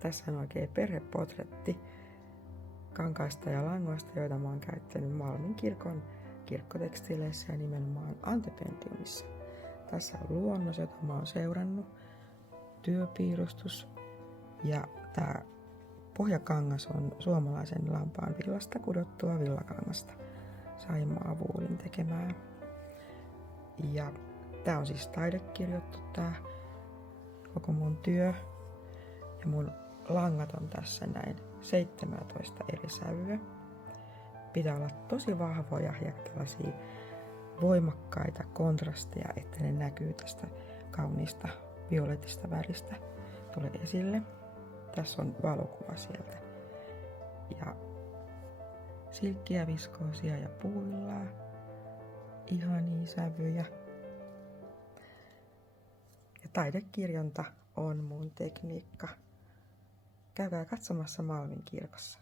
Tässä on oikein perhepotretti kankaista ja langoista, joita mä oon käyttänyt Malmin kirkon kirkkotekstiileissä ja nimenomaan Antepentiumissa. Tässä on luonnos, jota mä oon seurannut, työpiirustus ja tää pohjakangas on suomalaisen lampaan villasta kudottua villakangasta. Saimaa Woolin tekemää. Ja tää on siis taidekirjoittu tää koko mun työ. Ja mun langat on tässä näin 17 eri sävyä. Pitää olla tosi vahvoja ja tällaisia voimakkaita kontrasteja, että ne näkyy tästä kauniista violetista väristä tulee esille. Tässä on valokuva sieltä. Ja silkkiä, viskoosia ja puuvillaa. Ihania sävyjä. Ja taidekirjonta on mun tekniikka. Käykää katsomassa Malmin kirkossa.